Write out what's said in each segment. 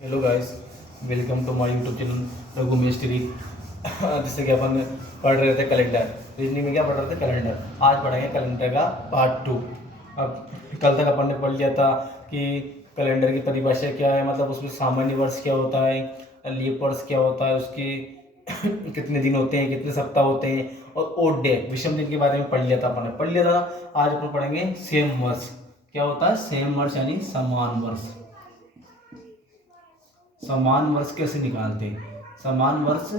Hello guys, welcome to my YouTube channel Raghu mystery. जैसे कि अपन पढ़ रहे थे कैलेंडर, रीजनिंग में क्या पढ़ रहे थे? कैलेंडर। आज पढ़ेंगे कैलेंडर का पार्ट 2। अब कल तक अपन ने पढ़ लिया था कि कैलेंडर की परिभाषा क्या है, मतलब उसमें सामान्य वर्ष क्या होता है, लीप वर्ष क्या होता है, उसके कितने दिन होते हैं, कितने सप्ताह होते हैं, और ओड डे विषम दिन के बारे में पढ़ लिया था अपन ने, पढ़ लिया था ना। आज अपन पढ़ेंगे सेम वर्ष। क्या होता है सेम वर्ष? यानी समान वर्ष। समान वर्ष कैसे निकालते हैं? समान वर्ष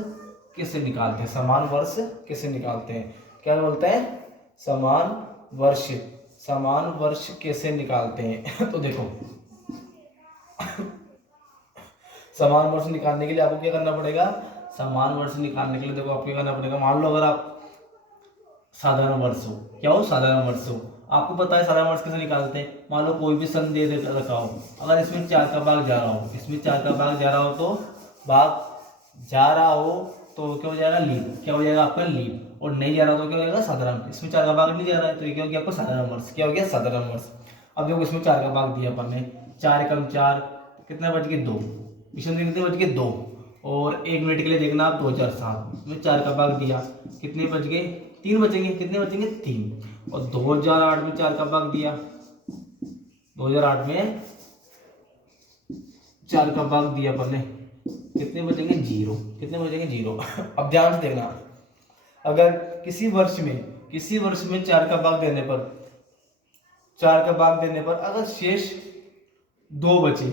कैसे निकालते हैं? समान वर्ष कैसे निकालते हैं? क्या बोलते हैं? समान वर्ष। समान वर्ष कैसे निकालते हैं? तो देखो, समान वर्ष निकालने के लिए आपको क्या करना पड़ेगा? समान वर्ष निकालने के लिए देखो आपको क्या करना पड़ेगा। मान लो अगर आप साधारण वर्ष हो, क्या हो? साधारण वर्ष हो। आपको पता है साधारण वर्ष कैसे निकालते हैं। मान लो कोई भी सन दे रखा हो, अगर इसमें 4 का भाग जा रहा हो, इसमें 4 का भाग जा रहा हो, तो भाग जा रहा हो तो क्या हो जाएगा? लीप। क्या हो जाएगा आपका? लीप। और नहीं जा रहा तो क्या हो जाएगा? साधारण। इसमें 4 का भाग नहीं जा रहा है तो ये क्या हो गया आपका? साधारण वर्ष। क्या हो गया? साधारण वर्ष। अब देखो इसमें 4 का भाग दिया अपन ने, 4 एकम 4, कितने बच गए? 2। विषम दिन कितने बच गए? 2। और 1 मिनट के लिए देखना आप 2007 इसमें 4 का भाग दिया, कितने बच गए? 3 बचेंगे। कितने बचेंगे? 3। और 2008 में 4 का भाग दिया, 2008 में 4 का भाग दिया अपन ने, कितने बचेंगे? 0। कितने बचेंगे? 0। अब ध्यान से देखना, अगर किसी वर्ष में 4 का भाग देने पर, 4 का भाग देने पर अगर शेष 2 बचे,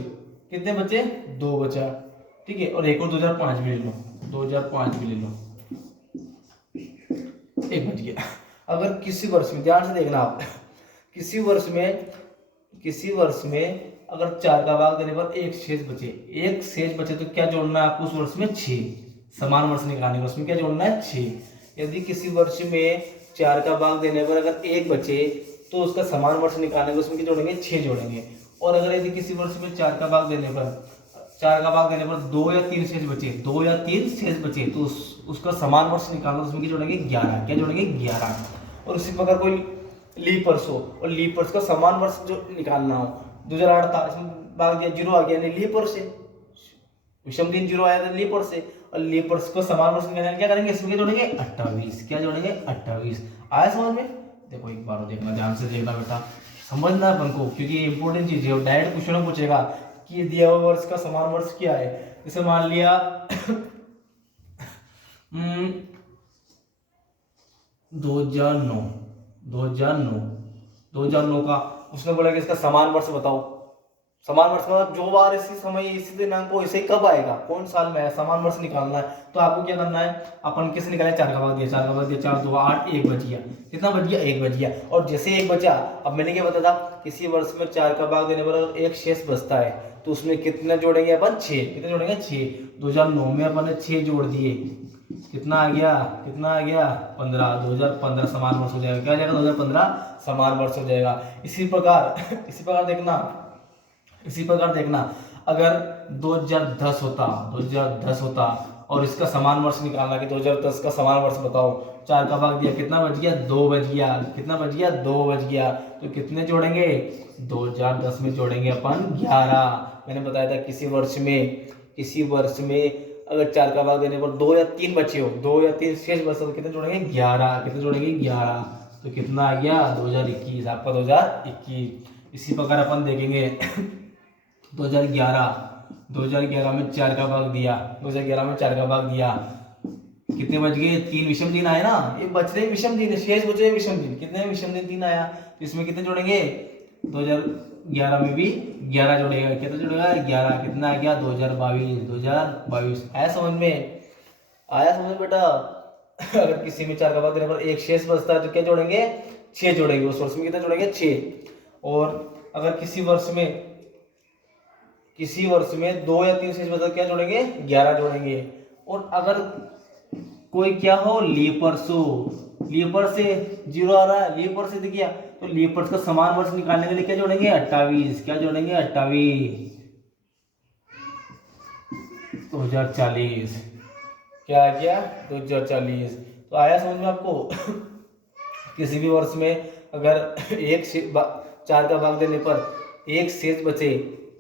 कितने बचे? 2 बचा, ठीक है। और एक और 2005 भी ले लो, 2005 भी ले लो, एक बच गया। अगर किसी वर्ष में, ध्यान से देखना आप, किसी वर्ष में अगर 4 का भाग देने पर एक शेष बचे तो क्या जोड़ना है आपको उस वर्ष में? 6। समान वर्ष निकालने का उसमें क्या जोड़ना है? 6। यदि किसी वर्ष में 4 का भाग देने पर अगर एक बचे तो उसका समान वर्ष निकालने का उसमें क्या जोड़ेंगे? 6 जोड़ेंगे। और अगर यदि किसी वर्ष में 4 का भाग देने पर 2 या 3 शेष बचे तो उसका समान वर्ष निकालना, उसमें क्या जोड़ेंगे? 11। क्या जोड़ेंगे? 11। और उसी प्रकार कोई लीप वर्ष हो और लीप वर्ष का समान वर्ष जो निकालना हो, 2008 था, इसमें भाग दिया, 0 आ गया, लीप वर्ष है। विषम दिन 0 आया था, लीप वर्ष है। और लीप वर्ष को समान वर्ष निकालने क्या करेंगे? इसमें क्या जोड़ेंगे? 28। क्या जोड़ेंगे? 28। आया समझ में? देखो एक बार देखना, ध्यान से देखना बेटा, समझना अपन को, क्योंकि ये इंपॉर्टेंट चीज है। डायरेक्ट क्वेश्चन में पूछेगा कि दिया हुआ वर्ष का समान वर्ष क्या है। जैसे मान लिया 2009 2009 का उसने बोला कि इसका समान वर्ष बताओ। समान वर्ष मतलब जो बार इसी समय इसी दिनांक को इसे कब आएगा, कौन साल में है, समान वर्ष निकालना है। तो आपको क्या करना है, अपन कैसे निकाले? 4 का भाग दिया, 4 2 8, 1 बच गया। कितना बच गया? 1 बच गया। और जैसे 1 बचा, अब मैंने क्या बताया था, किसी वर्ष में 4 का भाग देने पर एक शेष बचता है तो उसमें कितना जोड़ेंगे अपन? 6। कितने जोड़ेंगे? 6। 2009 में अपन ने 6 जोड़ दिए, कितना आ गया? 15। 2015 समान वर्ष हो जाएगा। क्या हो जाएगा? 2015 समान वर्ष हो जाएगा। इसी प्रकार देखना, अगर 2010 होता और इसका समान वर्ष निकालना कि 2010 का समान वर्ष बताओ, 4 का भाग दिया, कितना बच गया? 2 बच गया। कितना बच गया? 2 बच गया। तो कितने जोड़ेंगे? 2010 में जोड़ेंगे अपन 11। मैंने बताया था किसी वर्ष में अगर 4 का भाग देने पर 2 या 3 बचे हो, 2 या 3 शेष बचे तो कितने जोड़ेंगे? 11। कितने जोड़ेंगे? 11। तो कितना आ गया? 2021, आपका 2021। इसी प्रकार अपन देखेंगे 2011 में 4 का भाग दिया, 2011 में 4 का भाग दिया, कितने बच गए? 3 विषम दिन आए ना, ये बच रहे विषम दिन, शेष बचे विषम दिन। कितने विषम दिन? 3 आया, तो इसमें कितने जोड़ेंगे? 2011 में भी 11 जोड़ेगा। कितना जोड़ेगा? 11। कितना आ गया? 2022। आया समझ में? बेटा? अगर किसी में 4 का भाग देने पर एक शेष बचता है तो क्या जोड़ेंगे? 6 जोड़ेंगे। उस वर्ष में कितना जोड़ेंगे? 6। और अगर किसी वर्ष में 2 या 3 शेष बचता क्या जोड़ेंगे? 11 जोड़ेंगे। और अगर कोई क्या हो? लीप वर्ष से 0 आ रहा है, लीप वर्ष से दिया तो लीप वर्ष का समान वर्ष निकालने के लिए क्या जोड़ेंगे? 28। क्या जोड़ेंगे? 28। 2040। क्या आ गया? 2040। तो आया समझ में आपको? किसी भी वर्ष में अगर 4 का भाग देने पर एक शेष बचे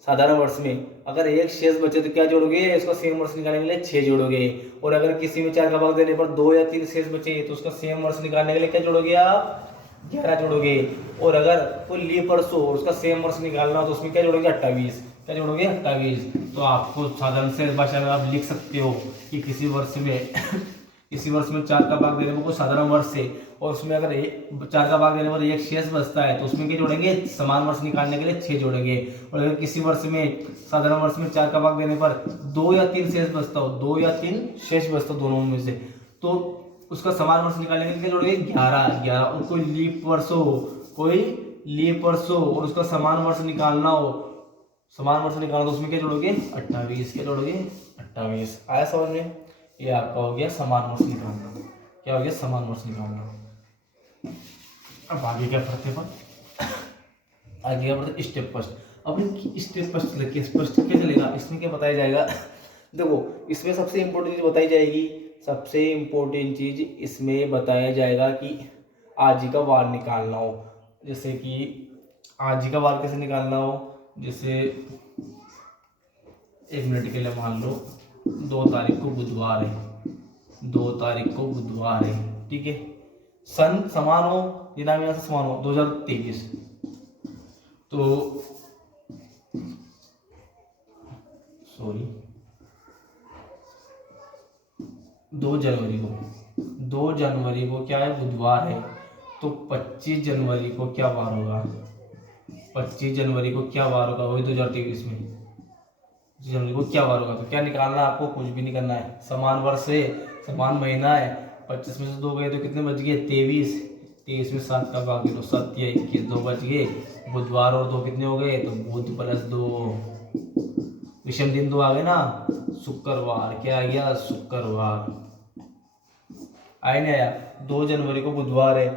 साधारण वर्ष में अगर एक शेष बचे तो क्या जोड़ोगे, इसका सेम वर्ष निकालने के लिए 6 जोड़ोगे। और अगर किसी में 4 का भाग देने पर 2 या 3 शेष बचे तो उसका सेम वर्ष निकालने के लिए क्या जोड़ोगे आप, 11 जोड़ोगे। और अगर कोई लीप वर्ष हो उसका सेम वर्ष निकालना हो तो उसमें क्या जोड़ोगे, 28। क्या जोड़ोगे, 28। तो आपको साधारण से भाषा में आप लिख सकते हो कि किसी वर्ष में किसी वर्ष में 4 का भाग देने पर कोई साधारण वर्ष है और उसमें अगर 4 का भाग देने पर एक शेष बचता है तो उसमें क्या जोड़ेंगे, समान वर्ष निकालने के लिए 6 जोड़ेंगे। और अगर किसी वर्ष में साधारण वर्ष में 4 का भाग देने पर 2 या 3 शेष बचता हो, 2 या 3 शेष बचता हो दोनों में से, तो उसका समान वर्ष निकालने के लिए क्या जोड़ेंगे, 11। और कोई लीप वर्ष हो, कोई लीप वर्ष हो और उसका समान वर्ष निकालना हो, समान वर्ष निकालना तो उसमें क्या जोड़ोगे, 28। क्या जोड़ोगे, 28। आया समझ में। ये आपका हो गया समान वर्ष निकालना। क्या हो गया, समान वर्ष निकालना। अब आगे क्या पढ़ते हैं, आगे क्या पढ़ते, स्टेप फर्स्ट। अब स्टेप फर्स्ट लिखिए, स्पष्ट क्या चलेगा, इसमें क्या बताया जाएगा। देखो इसमें सबसे इंपॉर्टेंट चीज बताई जाएगी, सबसे इंपॉर्टेंट चीज इसमें बताया जाएगा कि आजी का वार निकालना हो। जैसे कि आजी का वार कैसे निकालना हो, जैसे 1 मिनट के लिए मान लो 2 तारीख को बुधवार है, 2 तारीख को बुधवार है, ठीक है। सन समान हो, दिनांक यहाँ से समान हो, 2023। तो सॉरी 2 जनवरी को क्या है, बुधवार है। तो 25 जनवरी को क्या वार होगा, 25 जनवरी को क्या वार होगा, वही 2023 में जनवरी को क्या वार होगा। तो क्या निकालना है आपको, कुछ भी नहीं करना है, समान वर्ष है, समान महीना है। 25 में से 2 गए तो कितने बच गए, 23। 23 में 7 का भाग तो 7 या 21, 2 बच गए। बुधवार और 2 कितने हो गए, तो बुध प्लस 2, विषम दिन 2 आ गए ना, शुक्रवार। क्या आ गया, शुक्रवार। आया नहीं आया। 2 जनवरी को बुधवार है,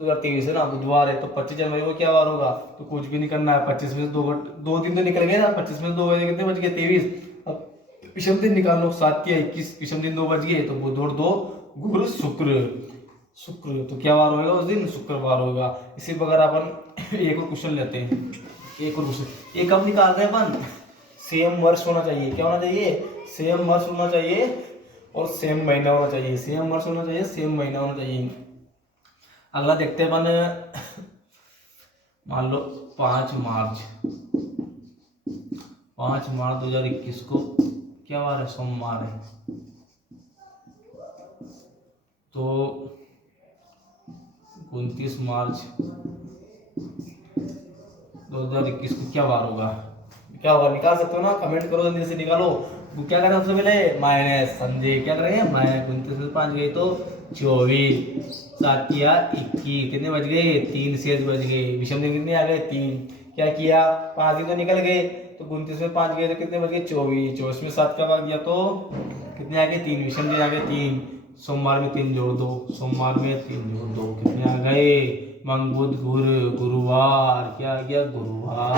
2023 है ना, बुधवार है। तो 25 जनवरी को क्या वार होगा, तो कुछ भी नहीं करना है। 25 में से 2 दिन तो निकल गए ना, 25 में से 2 गए कितने बच गए, 23। अब विषम दिन निकाल लो, 7 या 21, विषम दिन 2 बच गए। तो बुध और 2 गुरु शुक्र तो क्या वार होगा उस दिन, शुक्रवार होगा। इसी प्रकार अपन एक और क्वेश्चन लेते हैं, एक और क्वेश्चन। एक अब निकाल रहे हैं अपन, सेम वर्ष होना चाहिए। क्या होना चाहिए, सेम वर्ष होना चाहिए और सेम महीना होना चाहिए। सेम वर्ष होना चाहिए, सेम महीना होना चाहिए। अगला देखते हैं अपन, मान लो 5 मार्च 2021 को क्या वार है, सोमवार है। तो 29 मार्च 2021 को क्या वार होगा, क्या होगा निकाल सकते हो ना, कमेंट करो जल्दी से, निकालो। वो क्या करें सबसे पहले, माइनस संजय, क्या करेंगे, माइनस 29 में 5 गए तो 24, 7 या 21, कितने बच गए, 3 शेष बच गए। विषम दिन कितने आ गए, 3। क्या किया, 5 दिन तो निकल गए, तो 29 में 5 गए तो कितने बच गए, 24। 24 में 7 का भाग दिया तो कितने आ गए, 3। विषम दिन आ गए 3। सोमवार में 3 जोड़ दो, सोमवार में 3 जोड़ दो, कितने आ गए, मंग बुध गुरुवार। क्या आ गया, गुरुवार।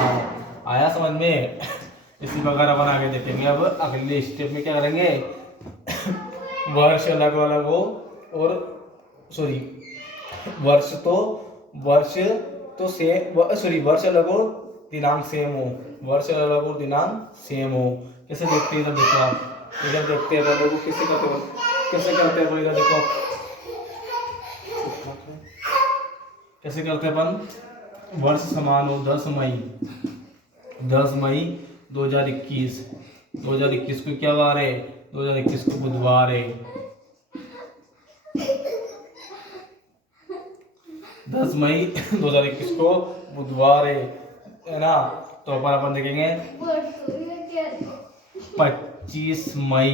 आया समझ में। इसी प्रकार अपन आगे देखेंगे। अब अगले स्टेप में क्या करेंगे, वर्ष अलग अलग हो और सॉरी वर्ष अलग हो, दिनांक सेम हो, वर्ष अलग और दिनांक सेम हो। कैसे देखते हैं, इधर देखो आप, इधर देखते हैं देखो कैसे करते हैं, इधर देखो कैसे करते हैं अपन। वर्ष समान हो, 10 मई 2021 को क्या वार है, 2021 को बुधवार है। 10 मई 2021 को बुधवार है ना। तो अपन देखेंगे 25 मई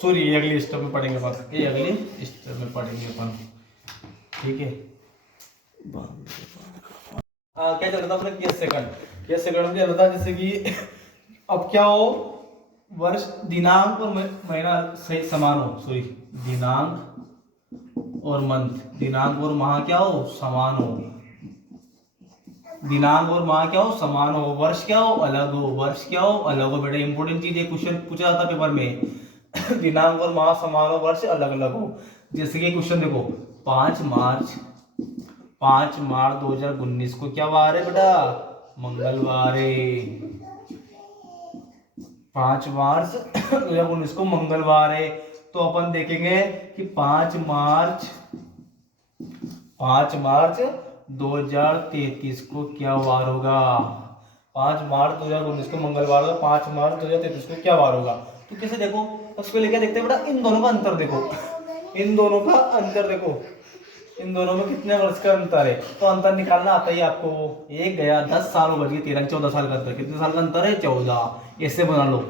सॉरी अगली स्टेप में पढ़ेंगे अपन, ये अगली स्टेप में पढ़ेंगे अपन, ठीक है। क्या चल रहा था अपने केस सेकंड में चल रहा था, जैसे कि अब क्या हो, वर्ष दिनांक और महीना सही समान हो, सॉरी दिनांक और माह क्या हो, समान हो। दिनांक और माह क्या हो, समान हो। वर्ष क्या हो, अलग हो। बेटा इंपॉर्टेंट चीज, क्वेश्चन पूछा जाता पेपर में। दिनांक और माह समान हो, वर्ष अलग अलग हो। जैसे कि क्वेश्चन देखो, 5 मार्च 5 मार्च 2019 को क्या वार है बेटा? मंगलवार है। 5 मार्च 2019 को मंगलवार है। तो अपन देखेंगे कि 5 मार्च 2033 को क्या वार होगा? 5 मार्च 2019 को मंगलवार होगा। 5 मार्च 2033 को क्या वार होगा? तो कैसे देखो, सबसे पहले क्या देखते हैं बेटा? इन दोनों का अंतर देखो। इन दोनों का अंतर देखो, इन दोनों में कितने वर्ष का अंतर है? तो अंतर निकालना आता ही आपको। एक गया 10 साल बच गए 13, 14 साल का अंतर। कितने साल का अंतर है? 14। ऐसे बना लो।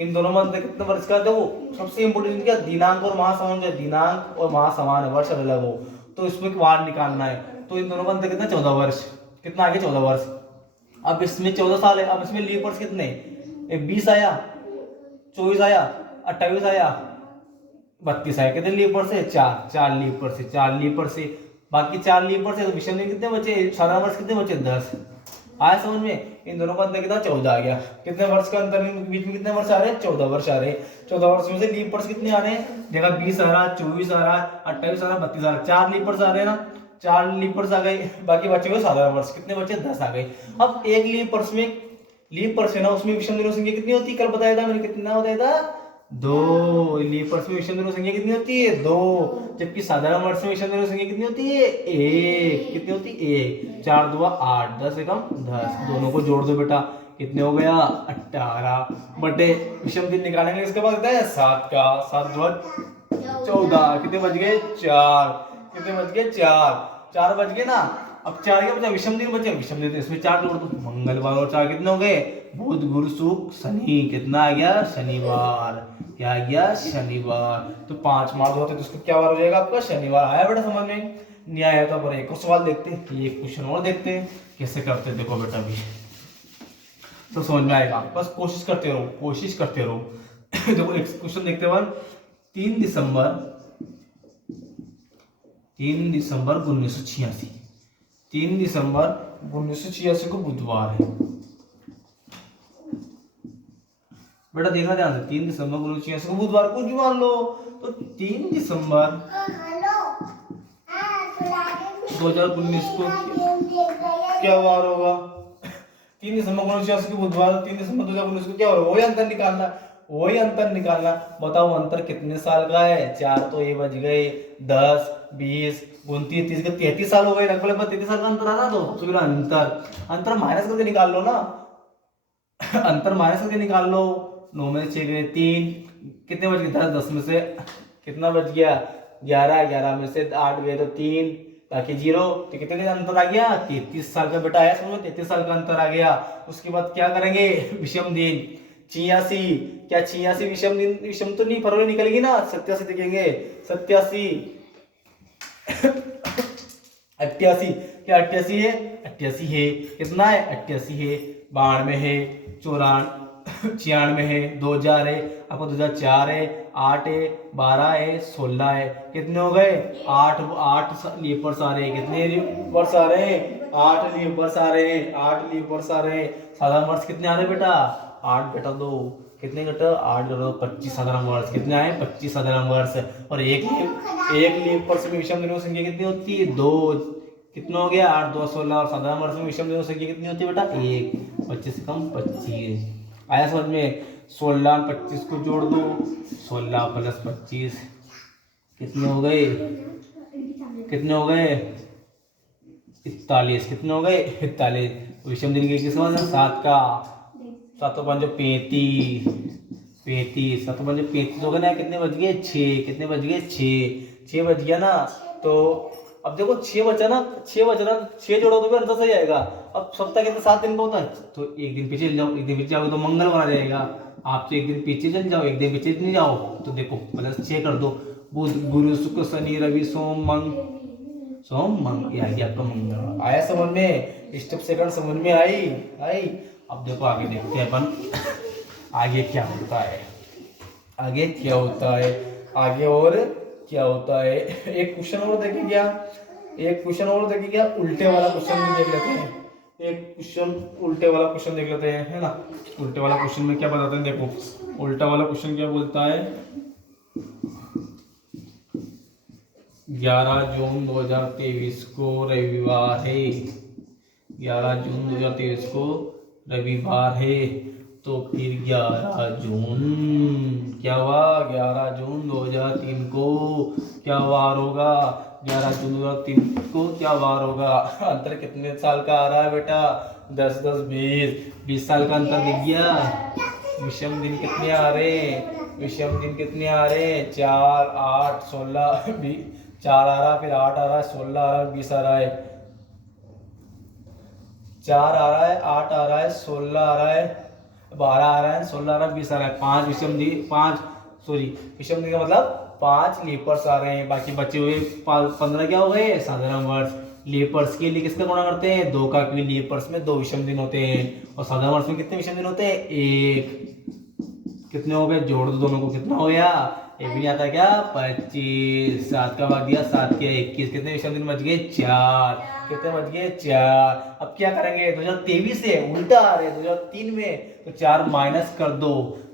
इन दोनों में अंतर कितने वर्ष का? देखो सबसे इंपोर्टेंट क्या, दिनांक और माह समान है। दिनांक और माह समान है, वर्ष अलग हो, तो इसमें वार निकालना है। तो इन दोनों का अंतर कितना? 14 वर्ष। कितना आ गया? 14 वर्ष। अब इसमें 14 साल है, अब इसमें लीप वर्ष कितने? 20 आया, 24 आया, 28 आया, 32 आया। कितने लीप वर्ष है? 4 लीप वर्ष है, 4 लीप वर्ष है। बाकी 4 लीप वर्ष है तो विषम दिन कितने बचे? साधारण वर्ष कितने बचे? 10। आया समझ में? इन दोनों का अंतर कितना? 14 आ गया। कितने वर्ष का अंतर है? बीच में कितने वर्ष आ रहे हैं? 14 वर्ष आ रहे हैं। 14 वर्ष में से लीप वर्ष कितने आ रहे हैं? देखा 20 आ रहा, 24 आ रहा, 28 आ रहा, 32 आ रहा, 4 लीप वर्ष आ रहे हैं ना। 4 लीप वर्ष आ गए, बाकी बचे हुए साधारण वर्ष कितने बचे? 10 आ गए। अब एक लीप वर्ष में, लीप वर्ष है ना, उसमें विषम दिनों संख्या कितनी होती है? कल बताया था मैंने, कितना बताया था? 2। लीप वर्ष में विषम दिनों संख्या कितनी होती है? 2। जबकि साधारण वर्ष में विषम दिनों संख्या कितनी होती है? 1। कितनी होती है? 1। 4 दूआ 8, 10 एकम 10। दोनों को जोड़ दो बेटा, कितने हो गया? 18 बटे विषम दिन निकालेंगे इसके बाद है 7 का। 7 दूआ 14। कितने बच गए? 4। कितने बच गए? 4। 4 बच गए ना। अब 4 क्या बचा? विषम दिन बचे। विषम दिन इसमें 4 जोड़ दो। मंगलवार और 4 कितने हो गए? बुध गुरु शुक्र शनि। कितना आ गया? शनिवार। क्या आ गया? शनिवार। तो 5 मार्च होते तो उसको क्या वार हो जाएगा आपका? शनिवार। आया बेटा समझ में? नहीं आया तो पर एक और सवाल देखते हैं, ये क्वेश्चन और देखते हैं कैसे करते हैं। देखो बेटा भी तो समझ में आएगा, बस कोशिश करते रहो, कोशिश करते रहो। देखो एक क्वेश्चन देखते हैं। 3 दिसंबर 1986। 3 दिसंबर 1986 को बुधवार है बेटा, देखना ध्यान से। 3 दिसंबर 1986 को बुधवार, कुछ भी मान लो। तो 3 दिसंबर 2019 को क्या वार होगा? 3 दिसंबर 1986 को बुधवार, 3 दिसंबर 2019 को क्या होगा? वही अंतर निकालना, वही अंतर निकालना। बताओ अंतर कितने साल का है? 4 तो ये बच गए, 10, 20, 29, 30 का 33 साल हो गए। लगभग 33 साल का अंतर आ ना। तो फिर अंतर माइनस करके निकाल लो ना। अंतर माइनस करके निकाल लो। 9 में से 6 गए 3, कितने बच गए? 10, 10 में से कितना बच गया? 11, 11 में से 8 गए तो 3, बाकी 0। तो कितने का अंतर आ गया? 33 साल का बेटा आया समझ में? 33 साल का अंतर आ गया। उसके बाद क्या करेंगे? विषम दिन 86। क्या 86 विषम दिन? विषम तो नहीं, फरवरी निकलेगी ना। 87 देखेंगे, 87, 88। क्या 88 है? 88 है। कितना है? 88 है। 92 है, 94 है, 2000 है, आपको 2004 है, 8 है, 12 है, 16 है। कितने हो गए? 8 लीप वर्ष आ रहे हैं। कितने लीप वर्ष आ रहे हैं? 8 लीप वर्ष आ रहे हैं। 8 लीप वर्ष आ रहे हैं। साधारण वर्ष कितने आ रहे हैं बेटा? 8 घटा दो, कितने घटा? 8 घटा 25 साधारण वर्ष। कितने आए? 25 साधारण वर्ष। और एक लीप वर्ष में विषम दिनों की संख्या कितनी होती है? 2। कितना हो गया? 8, 2, 16। और साधारण वर्ष में विषम दिनों की संख्या कितनी होती है बेटा? 1। 25 से कम 25। आया समझ में? 16 और 25 को जोड़ दो, 16 प्लस 25 कितने हो गए? कितने हो गए? 41। कितने हो गए? 41। विषम दिन की किसका मतलब? 7 का। 7 और 5 35, 35। 7 और 5 35 हो गए ना। कितने बच गए? 6। कितने बच गए? 6 बच गया ना। तो अब देखो 6 बचा ना, 6 जोड़ो तो भी आंसर सही आएगा। अब सप्ताह कितने? 7 दिन का होता है, तो एक दिन पीछे चल जाओ। एक दिन पीछे जाओगे तो मंगलवार आ जाएगा। आप तो एक दिन पीछे चल जाओ, एक दिन पीछे नहीं जाओ तो देखो प्लस 6 कर दो। बुध गुरु शुक्र शनि रवि सोम मंग, ये आ गया आपका मंगलवार। आया समझ में? स्टेप सेकंड समझ में आई? अब देखो आगे देखते हैं अपन आगे क्या होता है। आगे क्या होता है? आगे और क्या होता है? एक क्वेश्चन और देखे क्या? उल्टे वाला क्वेश्चन भी देख लेते हैं। एक क्वेश्चन उल्टे वाला क्वेश्चन देख लेते हैं, है ना। उल्टे वाला क्वेश्चन में क्या बताते हैं? देखो उल्टा वाला क्वेश्चन क्या बोलता है? 11 जून 2023 को रविवार है। 11 जून 2023 को रविवार है। तो फिर 11 जून क्या हुआ? 11 जून 2003 को क्या वार होगा? 11 जून 2003 को क्या वार होगा? अंतर कितने साल का आ रहा है बेटा? 10 10 20 साल का अंतर दिख गया। विषम दिन कितने आ रहे हैं? विषम दिन कितने आ रहे हैं? 4 8 16 20। 4 आ रहा, फिर 8 आ रहा है, 16 आ रहा है, 20 आ रहा है। 4 आ रहा है, 8 आ रहा है, 16 आ रहा है, 12 आ रहा है, 16 आ रहा है, 20 आ रहा है। 5 विषम दिन, 5 सॉरी विषम दिन का मतलब 5 लेपर्स आ रहे हैं। बाकी बचे हुए 15 क्या हो गए? साधारण वर्ष। लेपर्स के लिए किसका गुणा करते हैं? 2 का, क्योंकि लेपर्स में 2 विषम दिन होते हैं और साधारण वर्ष में कितने विषम दिन होते हैं? 1। कितने हो गए? जोड़ दो दोनों को, कितना हो गया? एक भी नहीं आता क्या? 25। 7 का भाग दिया, 7 के 21। कितने विषम दिन बच गए? 4। कितने बच गए? 4। अब क्या करेंगे? 2023 से उल्टा आ रहे 2003 में, तो 4 माइनस कर दो।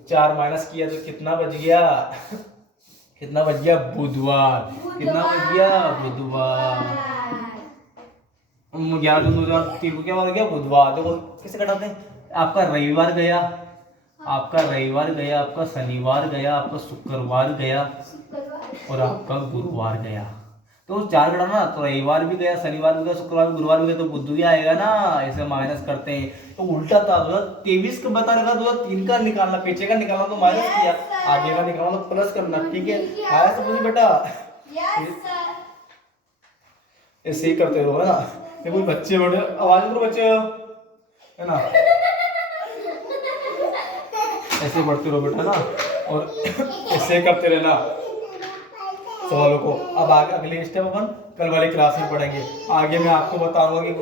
4 माइनस किया तो कितना बच गया? कितना बच गया? बुधवार। कितना बच गया? बुधवार। 11 जून 2003 को क्या बच गया? बुधवार। देखो कैसे घटाते हैं? आपका रविवार गया, आपका रविवार गया, आपका शनिवार गया, आपका शुक्रवार गया और आपका गुरुवार गया। तो 4 घटाना, तो रविवार भी गया, शनिवार भी गया, शुक्रवार भी, गुरुवार भी गया, तो बुध भी आएगा ना। ऐसे माइनस करते हैं। तो उल्टा था 2023 का बता रखा, 2003 का निकालना, पीछे का निकालना तो माइनस किया, आगे का निकालना तो प्लस करना। ठीक है, आया समझ बेटा? ऐसे ही करते रहो, है ना। ये कोई बच्चे बैठे, आवाज करो बच्चे, है ना। ऐसे बढ़ते रहो बेटा ना, और ऐसे करते रहना सवालों को। अब आगे अगले स्टेप अपन कल वाली क्लास में पढ़ेंगे। आगे मैं आपको बताऊंगा कि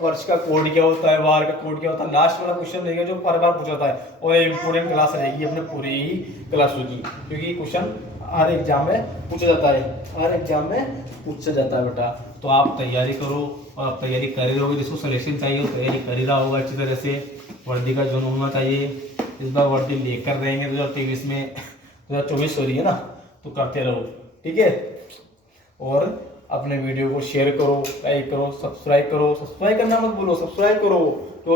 वर्ष का कोड क्या होता है, वार का कोड क्या होता है। लास्ट वाला क्वेश्चन रहेगा जो पर बार पूछा जाता है, और ये इंपोर्टेंट क्लास रहेगी अपने पूरी ही क्लास की, क्योंकि क्वेश्चन हर एग्जाम में पूछा जाता है, हर एग्जाम में पूछा जाता है बेटा। तो आप तैयारी करो, और आप तैयारी कर ही रहोगे। जिसको सिलेक्शन चाहिए वो तैयारी कर ही रहा होगा अच्छी तरह से। वर्दी का जुनून होना चाहिए। इस बार वर्दी लेकर रहेंगे 2023 में, 2024 हो रही है ना, तो करते रहो। ठीक है, और अपने वीडियो को शेयर करो, लाइक करो, सब्सक्राइब करो। सब्सक्राइब करना मत भूलो, सब्सक्राइब करो।